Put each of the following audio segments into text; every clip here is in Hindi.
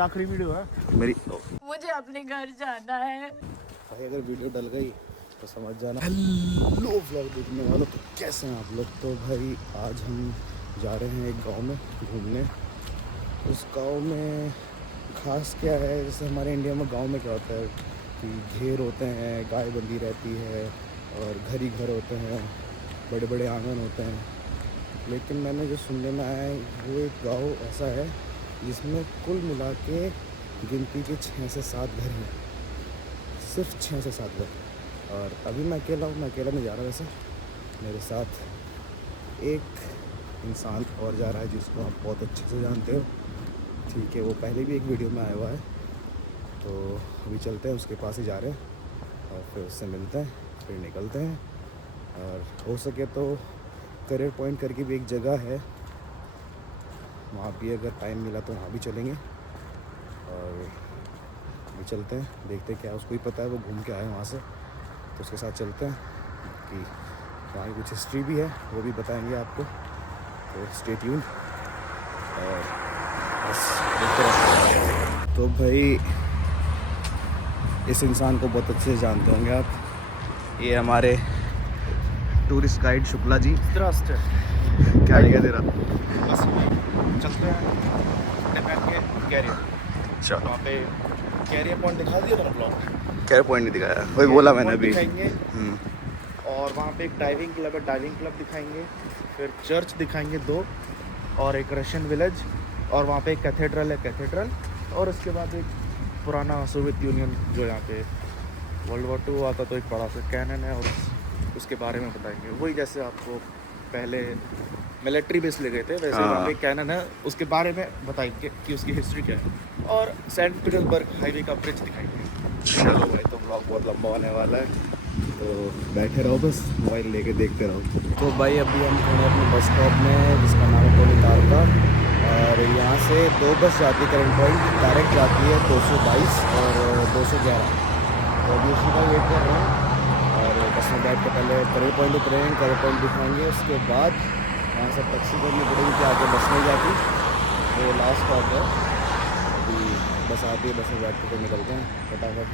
आखिरी वीडियो है मेरी। मुझे अपने घर जाना है। भाई अगर वीडियो डल गई तो समझ जाना। हेलो व्लॉग देखने वालों, तो कैसे हैं आप लोग। तो भाई आज हम जा रहे हैं एक गांव में घूमने। उस गांव में खास क्या है, जैसे हमारे इंडिया में गांव में क्या होता है कि घेर होते हैं, गाय बंधी रहती है और घर ही घर होते हैं, बड़े बड़े आंगन होते हैं। लेकिन मैंने जो सुनने में आया है वो एक गांव ऐसा है जिसमें कुल मिला के गिनती के 6 से 7 घर हैं, सिर्फ 6 से 7 घर। और अभी मैं अकेला हूँ, मैं अकेला नहीं जा रहा। वैसे मेरे साथ एक इंसान और जा रहा है जिसको आप बहुत अच्छे से जानते हो, ठीक है। वो पहले भी एक वीडियो में आया हुआ है। तो अभी चलते हैं, उसके पास ही जा रहे हैं और फिर उससे मिलते हैं, फिर निकलते हैं। और हो सके तो करियर पॉइंट करके भी एक जगह है, वहाँ भी अगर टाइम मिला तो वहाँ भी चलेंगे। और अभी चलते हैं, देखते हैं क्या उसको ही पता है, वो घूम के आए वहाँ से, तो उसके साथ चलते हैं कि वहाँ की कुछ हिस्ट्री भी है, वो भी बताएंगे आपको। तो स्टे ट्यून्ड और बस देखते रहो। तो भाई इस इंसान को बहुत अच्छे से जानते होंगे आप, ये हमारे टूरिस्ट गाइड शुक्ला जी। क्या जगह तेरा? बस चलते हैं कपड़े पहन के कैरियर। चलो, वहाँ पे कैरियर पॉइंट दिखा दिया था ब्लॉग। क्या पॉइंट नहीं दिखाया, वही बोला मैंने अभी। दिखाएंगे और वहाँ पे एक डाइविंग क्लब है, डाइविंग क्लब दिखाएंगे। फिर चर्च दिखाएंगे 2, और एक रशियन विलेज, और वहाँ पे एक कैथेड्रल है, कैथेड्रल। और उसके बाद एक पुराना सोवियत यूनियन जो यहाँ पे वर्ल्ड वॉर 2 आता तो एक बड़ा सा कैनन है, और उसके बारे में बताएंगे। वही जैसे आपको पहले मिलिट्री बेस ले गए थे, वैसे वहाँ पे कैनन है, उसके बारे में बताएंगे कि उसकी हिस्ट्री क्या है। और सेंट पीटर्सबर्ग हाईवे का ब्रिज दिखाएंगे। चलो भाई, तो ब्लॉग बहुत लंबा होने वाला है, तो बैठे रहो, बस मोबाइल लेके देखते रहो। तो भाई अभी हम खड़े अपने बस स्टॉप में, जिसका नाम है टोनी तारका। और यहाँ से 2 बस जाती है करंट पॉइंट, डायरेक्ट जाती है 222 और 211। तो अभी उसी का वेट कर रहे हैं। और बस में बैठ के पहले करियर पॉइंट उतरेंगे, करियर पॉइंट दिखाएंगे, उसके बाद वहाँ से टैक्सी करनी पड़ेगी कि आगे बस नहीं जाती, तो लास्ट स्टॉप है। अभी बस आती है, बस में बैठ के फिर निकलते हैं फटाफट।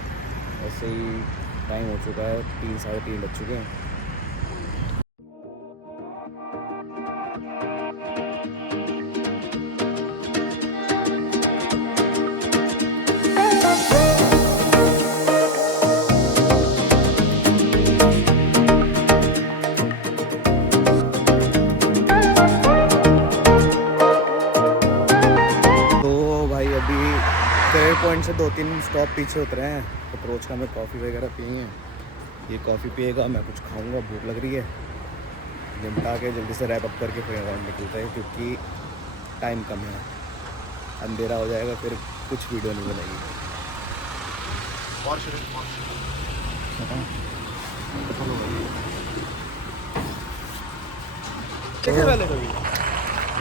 ऐसे ही टाइम हो चुका है, 3 साढ़े 3 बज चुके हैं। करियर पॉइंट से 2-3 स्टॉप पीछे उतरे हैं, अप्रोच का में कॉफ़ी वगैरह पिएंगे। ये कॉफ़ी पिएगा, मैं कुछ खाऊंगा, भूख लग रही है। निपटा के जल्दी से रैप अप करके फिर अराउंड निकलते हैं, क्योंकि टाइम कम है, अंधेरा हो जाएगा, फिर कुछ वीडियो नहीं बनेगी।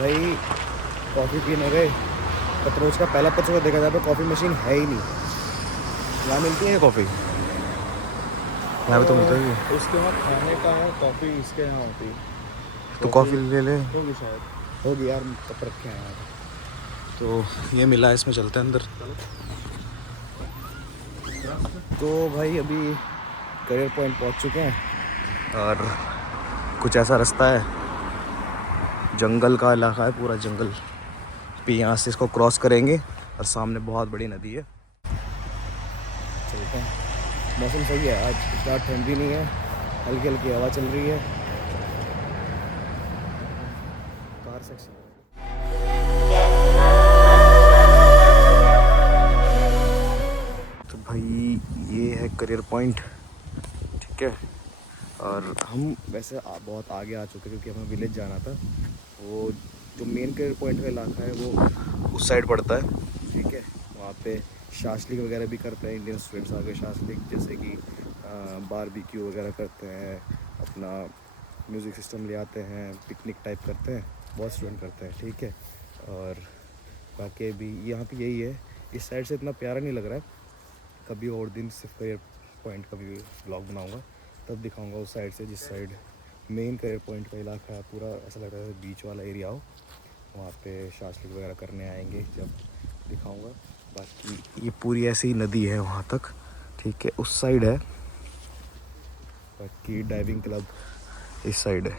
भाई कॉफ़ी पीने गए, अप्रोच का पहला पत्र देखा जाए तो कॉफ़ी मशीन है ही नहीं। यहाँ मिलती है कॉफ़ी, यहाँ पे तो मिलता ही है। उसके बाद खाने का है, कॉफ़ी इसके यहाँ होती है, तो कॉफ़ी ले ले। होगी शायद, होगी यार, कप रखे हैं यहाँ। तो ये मिला, इसमें चलते हैं अंदर। तो भाई अभी करियर पॉइंट पहुँच चुके हैं, और कुछ ऐसा रास्ता है, जंगल का इलाका है, पूरा जंगल। फिर यहाँ से इसको क्रॉस करेंगे और सामने बहुत बड़ी नदी है। चलते हैं। मौसम सही है आज, ज़्यादा ठंड भी नहीं है, हल्की हल्की हवा चल रही है। कार सेक्शन तो भाई ये है करियर पॉइंट, ठीक है। और हम वैसे बहुत आगे आ चुके हैं, क्योंकि हमें विलेज जाना था। वो जो मेन करियर पॉइंट का इलाका है वो उस साइड पड़ता है, ठीक है। वहाँ पे शाशलिक वगैरह भी करते हैं इंडियन स्टूडेंट्स आगे, शाशलिक जैसे कि बारबेक्यू वगैरह करते हैं, अपना म्यूज़िक सिस्टम ले आते हैं, पिकनिक टाइप करते हैं, बहुत स्टूडेंट करते हैं, ठीक है। और बाकी भी यहाँ पे यही है। इस साइड से इतना प्यारा नहीं लग रहा है, कभी और दिन सिर्फ करियर पॉइंट का भी ब्लॉग बनाऊँगा, तब दिखाऊँगा उस साइड से, जिस साइड मेन करियर पॉइंट का इलाका है। पूरा ऐसा लग रहा है बीच वाला एरिया हो, वहाँ पे शाशलिक वगैरह करने आएंगे, जब दिखाऊंगा। बाकी ये पूरी ऐसी नदी है वहाँ तक, ठीक है, उस साइड है। बाकी डाइविंग क्लब इस साइड है।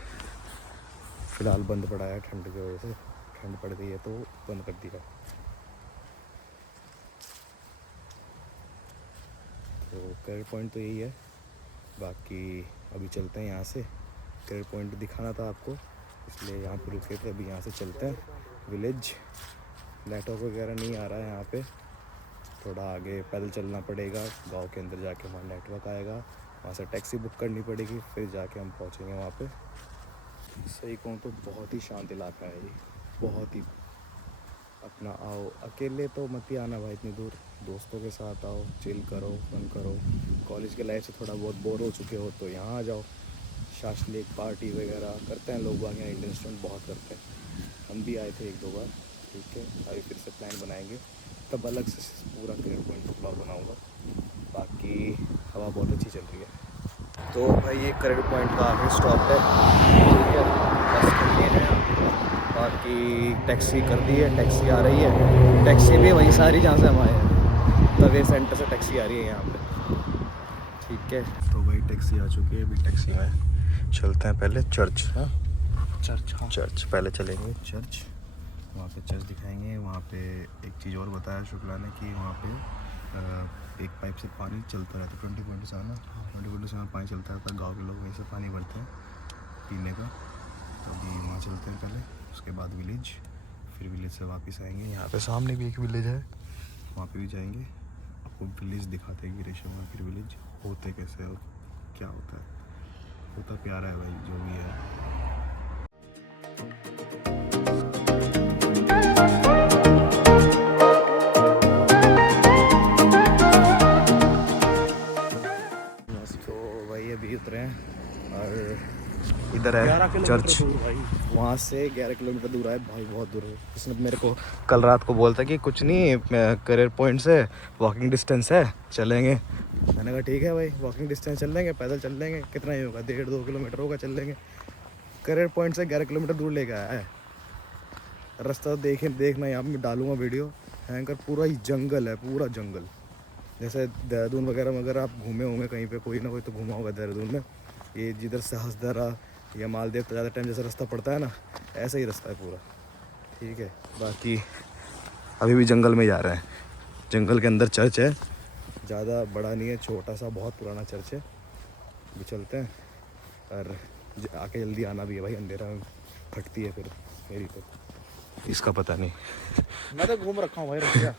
फ़िलहाल बंद पड़ा है ठंड की वजह से, ठंड पड़ गई है तो बंद कर दिया। तो करेर पॉइंट तो यही है। बाकी अभी चलते हैं यहाँ से, करेर पॉइंट दिखाना था आपको इसलिए यहाँ पर रुके थे। अभी यहाँ से चलते हैं विलेज। नेटवर्क वगैरह नहीं आ रहा है यहाँ पे, थोड़ा आगे पैदल चलना पड़ेगा, गांव के अंदर जाके वहाँ नेटवर्क आएगा, वहाँ से टैक्सी बुक करनी पड़ेगी, फिर जाके हम पहुँचेंगे वहाँ पे। सही कहूँ तो बहुत ही शांत इलाका है ये, बहुत ही। अपना आओ, अकेले तो मत ही आना भाई इतनी दूर, दोस्तों के साथ आओ, चिल करो, फन करो। कॉलेज के लाइफ से थोड़ा बहुत बोर हो चुके हो तो यहाँ आ जाओ। शाशलिक पार्टी वगैरह करते हैं लोग, बाग यहाँ इंडियन स्टूडेंट बहुत करते हैं। हम भी आए थे 1-2 बार, ठीक है। अभी फिर से प्लान बनाएंगे, तब अलग से पूरा करेर पॉइंट का ब्लॉग बनाऊँगा। बाकी हवा बहुत अच्छी चल रही है। तो भाई ये करेर पॉइंट का आगे स्टॉप है, ठीक है, बस कर लिए हैं। बाकी टैक्सी कर दी है, टैक्सी आ रही है, टैक्सी भी वहीं सारी जहाँ से हम आए हैं, तवे सेंटर से टैक्सी आ रही है यहाँ पे, ठीक है। तो भाई टैक्सी आ चुकी है, अभी टैक्सी में चलते हैं पहले चर्च। हाँ चर्च, हाँ चर्च पहले चलेंगे चर्च, वहाँ पे चर्च दिखाएंगे। वहाँ पे एक चीज़ और बताया शुक्ला ने कि वहाँ पे एक पाइप से पानी चलता रहता है 24/7 पानी चलता रहता है। गाँव के लोग वहीं से पानी भरते हैं पीने का। तो अभी वहाँ चलते हैं पहले, उसके बाद विलेज, फिर विलेज से वापस आएंगे। यहाँ पे सामने भी एक विलेज है, वहाँ पे भी जाएंगे, आपको विलेज दिखाते हैं गिरेशम और फिर विलेज होते कैसे और क्या होता है। होता प्यारा है भाई जो भी है। तो भाई अभी उतरे हैं और इधर है चर्च, वहाँ से 11 किलोमीटर दूर है भाई, बहुत दूर है। उसने मेरे को कल रात को बोलता कि कुछ नहीं, करेर पॉइंट से वॉकिंग डिस्टेंस है, चलेंगे। मैंने कहा ठीक है भाई, वॉकिंग डिस्टेंस चल लेंगे, पैदल चल लेंगे, कितना ही होगा, 1.5-2 किलोमीटर होगा, चल लेंगे। करेर पॉइंट से 11 किलोमीटर दूर लेके आया है। रास्ता देखना, यहाँ मैं डालूंगा वीडियो, हैंकर पूरा ही जंगल है, पूरा जंगल। जैसे देहरादून वगैरह में अगर आप घूमे होंगे कहीं पे, कोई ना कोई तो घूमा होगा देहरादून में, ये जिधर से हसदरा या मालदेव तो ज़्यादा टाइम जैसा रास्ता पड़ता है ना, ऐसा ही रास्ता है पूरा, ठीक है। बाकी अभी भी जंगल में जा रहे हैं, जंगल के अंदर चर्च है, ज़्यादा बड़ा नहीं है, छोटा सा बहुत पुराना चर्च है। अभी चलते हैं और आके जल्दी आना भी है भाई, अंधेरा में फटती है फिर मेरी तो, इसका पता नहीं। मैं तो घूम रखा हूँ भाई रखिया।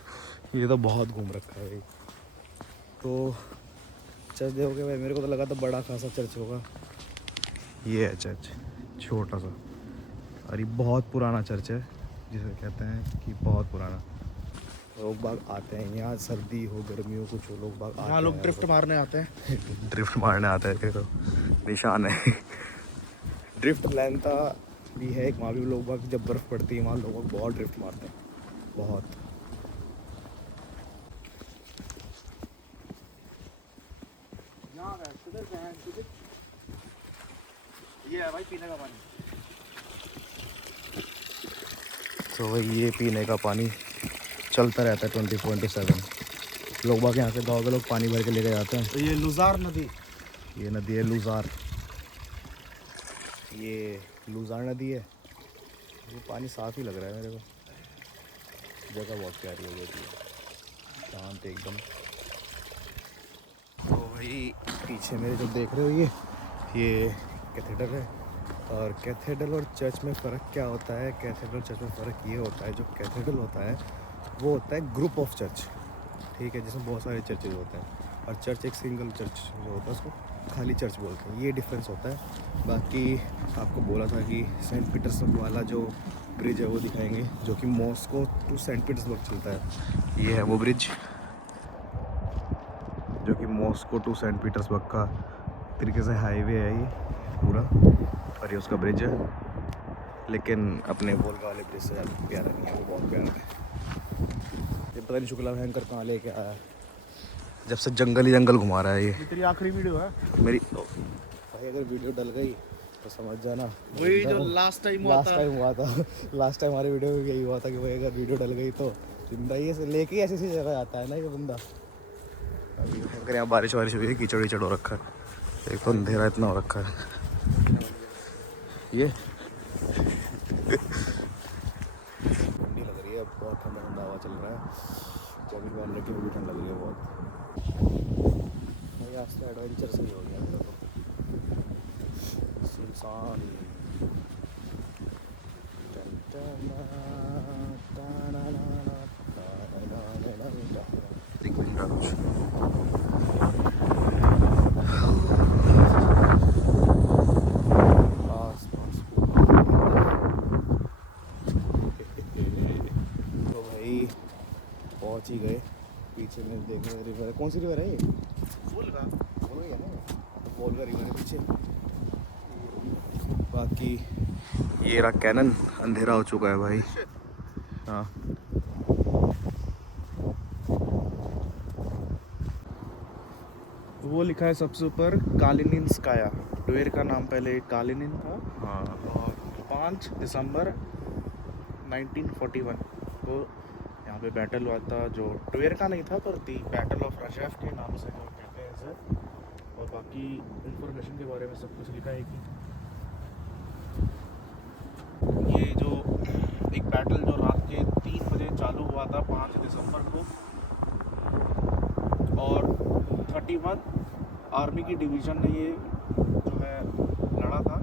ये तो बहुत घूम रखा है भाई। तो चर्च देखोगे भाई, मेरे को तो लगा था बड़ा खासा चर्च होगा, ये है चर्च छोटा सा, और ये बहुत पुराना चर्च है, जिसे कहते हैं कि बहुत पुराना। लोग बाग आते हैं यहाँ, सर्दी हो गर्मी हो कुछ हो, लोग बाग आते हैं, लोग ड्रिफ्ट मारने आते हैं। ड्रिफ्ट मारने आते हैं, देखो निशान है। ड्रिफ्ट लैंता भी है एक, वहाँ भी लोग बाग जब बर्फ़ पड़ती है वहाँ लोग बाग बहुत ड्रिफ्ट मारते हैं, बहुत। ये है भाई पीने का पानी। तो भाई ये पीने का पानी चलता रहता है 24/7। लोग बाग यहाँ से गाँव के लोग पानी भर के लेके जाते हैं। तो ये लुजार नदी, ये नदी है लुजार, ये लुजार नदी है। ये पानी साफ़ ही लग रहा है मेरे को, जगह बहुत प्यारी हो गई है, शांत एकदम। तो भाई पीछे मेरे जो देख रहे हो ये कैथेड्रल है। और कैथेड्रल और चर्च में फ़र्क क्या होता है? कैथेड्रल चर्च में फ़र्क ये होता है, जो कैथेड्रल होता है वो होता है ग्रुप ऑफ चर्च, ठीक है, जिसमें बहुत सारे चर्चेज होते हैं। और चर्च एक सिंगल चर्च जो होता है उसको खाली चर्च बोलते हैं, ये डिफरेंस होता है। बाकी आपको बोला था कि सेंट पीटर्सबर्ग वाला जो ब्रिज है वो दिखाएंगे, जो कि मॉस्को टू सेंट पीटर्सबर्ग चलता है। ये है वो ब्रिज जो कि मॉस्को टू सेंट पीटर्सबर्ग का तरीके से हाईवे है ये पूरा, और ये उसका ब्रिज है। लेकिन अपने वोल्गा वाले ब्रिज से ज़्यादा प्यारा नहीं है, वो बहुत प्यारा है। ये पता नहीं शुक्ला भयंकर कहाँ लेके आया, जब से जंगल ही जंगल घुमा रहा है ये। तेरी आखिरी वीडियो है मेरी भाई, अगर वीडियो डल गई तो समझ जाना, वही जो लास्ट टाइम हुआ था। लास्ट टाइम हमारे वीडियो में यही हुआ था कि भाई अगर वीडियो डल गई तो जिंदा ये से लेके ऐसी ऐसी जगह आता है ना ये बंदा। अभी अगर यहाँ बारिश वारिश हुई है, कीचड़ वीचड़ हो रखा है, एक तो अंधेरा इतना हो रखा है। ये ठंडी लग रही है, बहुत ठंडा ठंडा हवा चल रहा है। जैकेट पहन रखी है, ठंड लग रही है बहुत। भाई आज तो एडवेंचर से ही हो गया तो सुनसान। तो भाई पहुंच ही गए। पीछे में देख रहे रिवर है, कौन सी रिवर है ये? वोल्गा। वोल्गा ही है ना, तो वोल्गा रिवर है पीछे। बाकी ये रहा कैनन, अंधेरा हो चुका है भाई। हाँ वो लिखा है सबसे ऊपर कालिनिंस्काया। ट्वेर का नाम पहले कालिनिन था। हाँ और 5 दिसंबर 1941 को यहाँ पे बैटल हुआ था, जो ट्वेर का नहीं था पर दी बैटल ऑफ रशेफ के नाम से जो कहते हैं इसे। और बाकी इंफॉर्मेशन के बारे में सब कुछ लिखा है कि ये जो एक बैटल जो रात के 3 बजे चालू हुआ था 5 दिसंबर को, और 31 आर्मी की डिवीज़न ने ये जो है लड़ा था।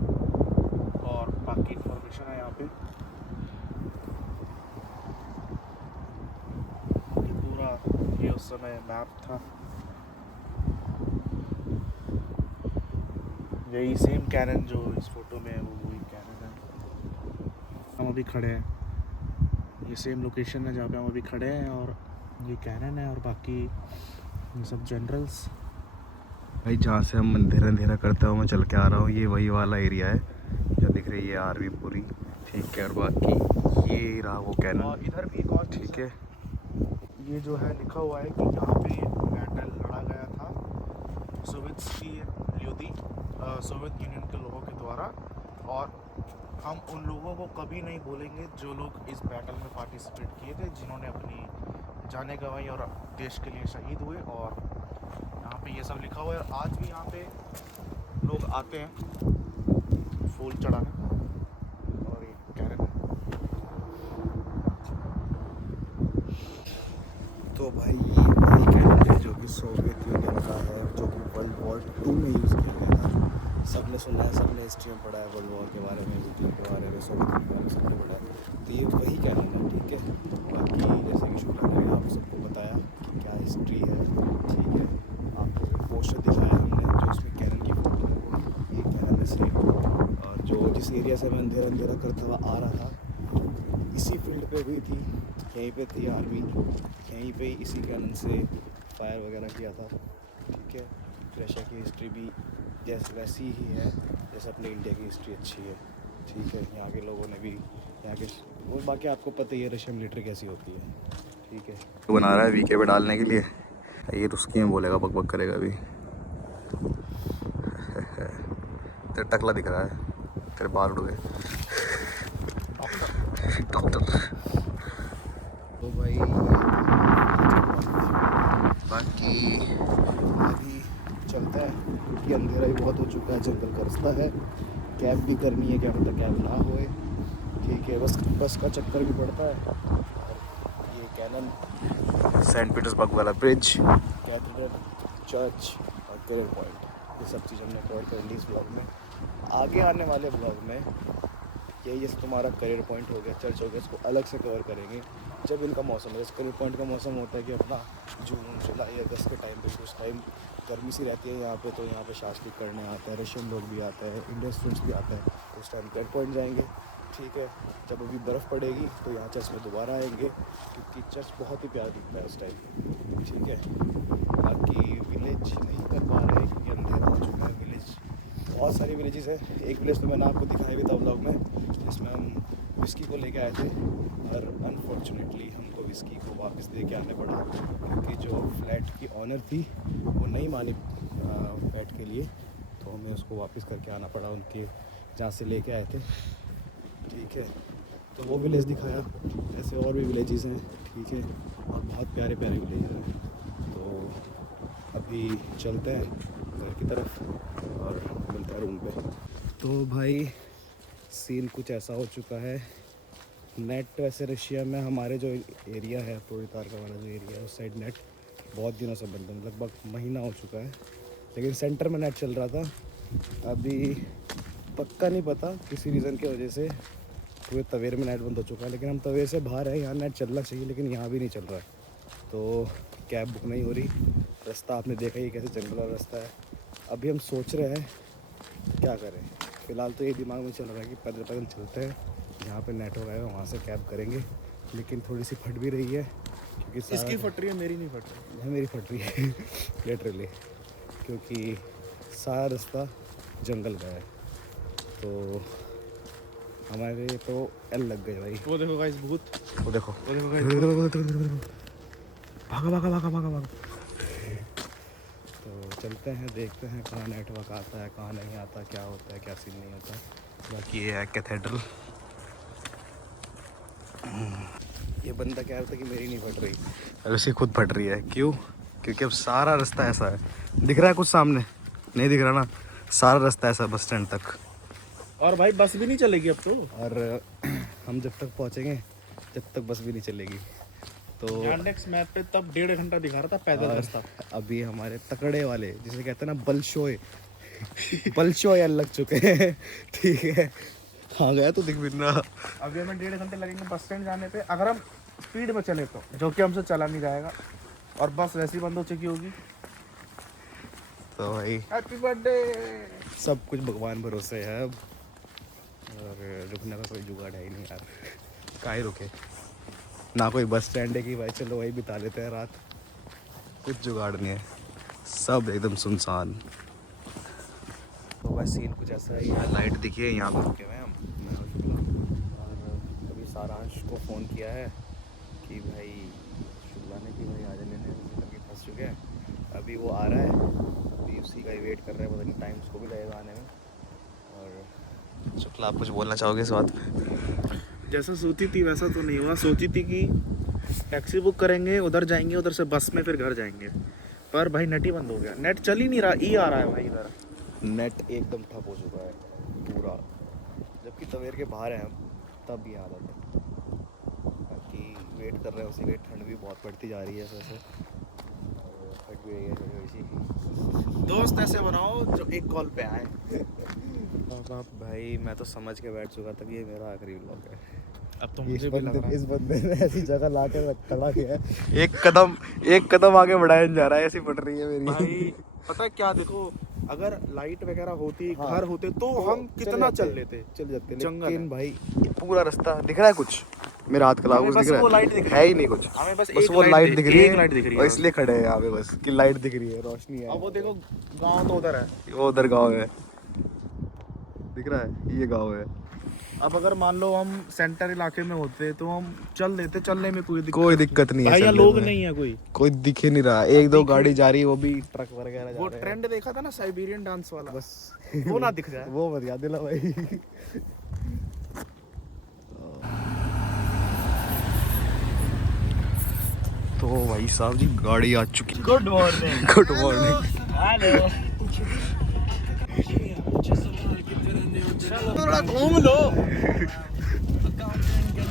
और बाकी इंफॉर्मेशन है यहाँ पे कि पूरा ये उस समय मैप था। यही सेम कैनन जो इस फोटो में है वो वही कैनन है। हम अभी खड़े हैं, ये सेम लोकेशन है जहाँ पे हम अभी खड़े हैं, और ये कैनन है। और बाकी ये सब जनरल्स। भाई जहाँ से हम अंधेरा अंधेरा करते हुए मैं चल के आ रहा हूँ, ये वही वाला एरिया है जो दिख रही है आर्मी पूरी। ठीक है, और बाकी ये रहा वो कैनन। और इधर भी एक और ठीक है, ये जो है लिखा हुआ है कि यहाँ पे बैटल लड़ा गया था सोवियत की विरोधी सोवियत यूनियन के लोगों के द्वारा। और हम उन लोगों को कभी नहीं भूलेंगे जो लोग इस बैटल में पार्टिसिपेट किए थे, जिन्होंने अपनी जानें गंवाई और देश के लिए शहीद हुए। और यहाँ पे ये सब लिखा हुआ है। आज भी यहाँ पे लोग आते हैं फूल चढ़ाने। और ये कैरन है। तो भाई ये वही कैनन है जो कि सोवियत यूनियन का है, जो कि वर्ल्ड वॉर 2 में यूज़ किया गया था। सबने सुना है, सबने हिस्ट्री में पढ़ा है, वर्ल्ड वॉर के बारे में, ब्रिटेन के बारे में, सोवियत यूनियन के बारे में सबने पढ़ा है। तो ये वही कैनन है। ठीक है, बाकी जैसे कि शुक्ला ने आप सबको बताया कि क्या हिस्ट्री है। ठीक है, आपको एक पोस्टर दिखाया हमने जो उसमें कैनन की फोटो है, वो एक कैनन है सेम। और जो जिस एरिया से मैं अंधेरा अंधेरा करता हुआ आ रहा था, इसी फील्ड पे हुई थी, यहीं पे थी आर्मी, यहीं पे इसी कैनन से फायर वगैरह किया था। ठीक है, रशिया की हिस्ट्री भी जैसे वैसी ही है जैसे अपने इंडिया की हिस्ट्री अच्छी है। ठीक है, यहाँ के लोगों ने भी यहाँ के, और बाकी आपको पता ही है रशियन मिलिट्री कैसी होती है। ठीक है, तो बना रहा है वीके पे डालने के लिए, ये रुस्की में बोलेगा, बक बक करेगा अभी। तेरा टकला दिख रहा है, तेरे बाल उड़ गए। तो भाई बाकी अभी चलता है क्योंकि अंधेरा ही बहुत हो चुका है, जंगल का रास्ता है। कैब भी करनी है, क्या पता कैब ना होए। ठीक है, बस का चक्कर भी पड़ता है। और ये कैनन, सेंट पीटर्सबर्ग वाला ब्रिज, कैथेड्रल, चर्च और करियर पॉइंट, ये सब चीज़ हमने कवर कर ली इस ब्लॉग में। आगे आने वाले ब्लॉग में यही जैसे तुम्हारा करियर पॉइंट हो गया, चर्च हो गया, इसको अलग से कवर करेंगे जब इनका मौसम है। जैसे करियर पॉइंट का मौसम होता है कि अपना जून जुलाई अगस्त के टाइम पे, कुछ टाइम गर्मी सी रहती है यहाँ पे, तो यहाँ पे शास्त्रिक करने आता है, रशियन लोग भी आता है, इंडियन स्टूडेंट्स भी आता है, उस टाइम करियर पॉइंट जाएंगे। ठीक है, जब अभी बर्फ़ पड़ेगी तो यहाँ चर्च में दोबारा आएंगे क्योंकि चर्च बहुत ही प्यारा दिखता है उस टाइम। ठीक है, बाकी विलेज नहीं कर पा रहे क्योंकि अंधेरा हो चुका है। विलेज बहुत सारी विलेजेस है। एक विलेज तो मैंने आपको दिखाया भी था ब्लॉग में, जिसमें हम विस्की को लेके आए थे, और अनफॉर्चुनेटली हमको विस्की को वापस दे के आने पड़ा क्योंकि जो फ्लैट की ऑनर थी वो नहीं मानी फ्लैट के लिए, तो हमें उसको वापस करके आना पड़ा उनके जहाँ से लेके आए थे। ठीक है, तो वो विलेज दिखाया, ऐसे और भी विलेजेस हैं, ठीक है, और बहुत प्यारे प्यारे विलेज हैं। तो अभी चलते हैं घर की तरफ और मिलते हैं रूम पे। तो भाई सीन कुछ ऐसा हो चुका है, नेट वैसे रशिया में हमारे जो एरिया है प्रोलेतार का वाला जो एरिया है उस साइड नेट बहुत दिनों से बंद है, लगभग महीना हो चुका है, लेकिन सेंटर में नेट चल रहा था। अभी पक्का नहीं पता किसी रीज़न की वजह से पूरे तवेर में नेट बंद हो चुका है, लेकिन हम तवेर से बाहर हैं, यहाँ नेट चलना चाहिए लेकिन यहाँ भी नहीं चल रहा है। तो कैब बुक नहीं हो रही, रास्ता आपने देखा ही कैसे जंगल वाला रास्ता है। अभी हम सोच रहे हैं क्या करें, फ़िलहाल तो ये दिमाग में चल रहा है कि पैदल पैदल चलते हैं, जहाँ पे नेट हो गया वहाँ से कैब करेंगे, लेकिन थोड़ी सी फट भी रही है क्योंकि इसकी फट रही है, मेरी नहीं फट रही है, मेरी फट रही है लिटरली, क्योंकि सारा रास्ता जंगल का है। तो हमारे तो एल लग गए भाई। वो देखो गाइस भूत, वो देखो वो देखो गाइस भागा भागा भागा भागा भागा। तो चलते हैं, देखते हैं कहाँ नेटवर्क आता है कहाँ नहीं आता, क्या होता है क्या सीन नहीं होता। बाकी ये है कैथेड्रल। ये बंदा कह रहा था कि मेरी नहीं फट रही, अब इसकी खुद फट रही है। क्यों? क्योंकि अब सारा रास्ता ऐसा है, दिख रहा है कुछ सामने? नहीं दिख रहा ना, सारा रास्ता ऐसा बस स्टैंड तक। और भाई बस भी नहीं चलेगी अब तो। और हम जब तक पहुँचेंगे जब तक बस भी नहीं चलेगी। तो यांडेक्स मैप पे तब 1.5 घंटा दिखा रहा था पैदल रास्ता। अभी हमारे तकड़े वाले जिसे कहते हैं ना बलशोए बलशोए लग चुके हैं, ठीक है। हाँ गया तो दिख भी ना। अभी हमें 1.5 घंटे लगेंगे बस स्टैंड जाने पे, अगर हम स्पीड में चले तो, जो कि हमसे चला नहीं जाएगा, और बस वैसी बंद हो चुकी होगी। तो भाई हैप्पी बर्थडे। सब कुछ भगवान भरोसे है अब, और रुकने का कोई जुगाड़ है ही नहीं यार, काहे रुके ना, कोई बस स्टैंड है कि भाई चलो वही बिता लेते हैं रात, कुछ जुगाड़ नहीं है, सब एकदम सुनसान। तो बस सीन कुछ ऐसा है, यहाँ लाइट दिखी है, यहाँ पे रुके हुए हैं हम, मैं और शुक्ला। और अभी सारांश को फ़ोन किया है कि भाई शुक्ला ने कि भाई आ जा लेने, लगे फंस चुके हैं। अभी वो आ रहा है, अभी उसी का ही वेट कर रहे हैं, पता नहीं टाइम उसको भी लगेगा आने में। और शुक्ला आप कुछ बोलना चाहोगे इस बात पे? जैसा सोची थी वैसा तो नहीं हुआ। सोची थी कि टैक्सी बुक करेंगे, उधर जाएंगे, उधर से बस में फिर घर जाएंगे, पर भाई नेट ही बंद हो गया, नेट चल ही नहीं रहा, ई आ रहा है भाई इधर। नेट एकदम ठप हो चुका है पूरा, जबकि तवेर के बाहर हैं हम, तब ये हालत है। बाकी वेट कर रहे हैं उसी के, ठंड भी बहुत पड़ती जा रही है वैसे, फट भी रही है थोड़ी। दोस्त ऐसे बनाओ जो एक कॉल पे आए। अब भाई मैं तो समझ के बैठ चुका था कि ये मेरा आखिरी व्लॉग है। अब तो मुझे भी लग रहा है। इस बंदे ने ऐसी जगह ला के खड़ा किया है, एक कदम आगे बढ़ाया जा रहा है, ऐसी पड़ रही है मेरी भाई पता है क्या, देखो अगर लाइट वगैरह होती, हाँ, घर होते तो हम कितना चल लेते, चल जाते, जंगल लेकिन है। भाई ये पूरा रास्ता दिख रहा है कुछ, मेरा हाथ कला कुछ बस दिख रहा वो है? लाइट दिख रही है ही नहीं कुछ, हमें बस बस एक वो लाइट दिख रही है, एक लाइट दिख रही और है। इसलिए खड़े हैं यहाँ पे बस कि लाइट दिख रही है, रोशनी है। अब वो देखो गांव तो उधर है, वो उधर गाँव है, दिख रहा है, ये गाँव है। अब अगर मान लो हम सेंटर इलाके में होते तो हम चल लेते, चलने में कोई दिक्कत नहीं है, भाई, यहाँ चलने लोग में। नहीं है कोई दिख ही नहीं रहा, एक दो गाड़ी जा रही है, वो भी ट्रक वगैरह जा वो रहे हैं। ट्रेंड देखा था ना साइबेरियन डांस वाला, बस वो ना दिख जाए। वो मत याद दिला भाई। तो भाई साहब जी गाड़ी आ चुकी। Good morning. Good morning. Hello, थोड़ा घूम लो।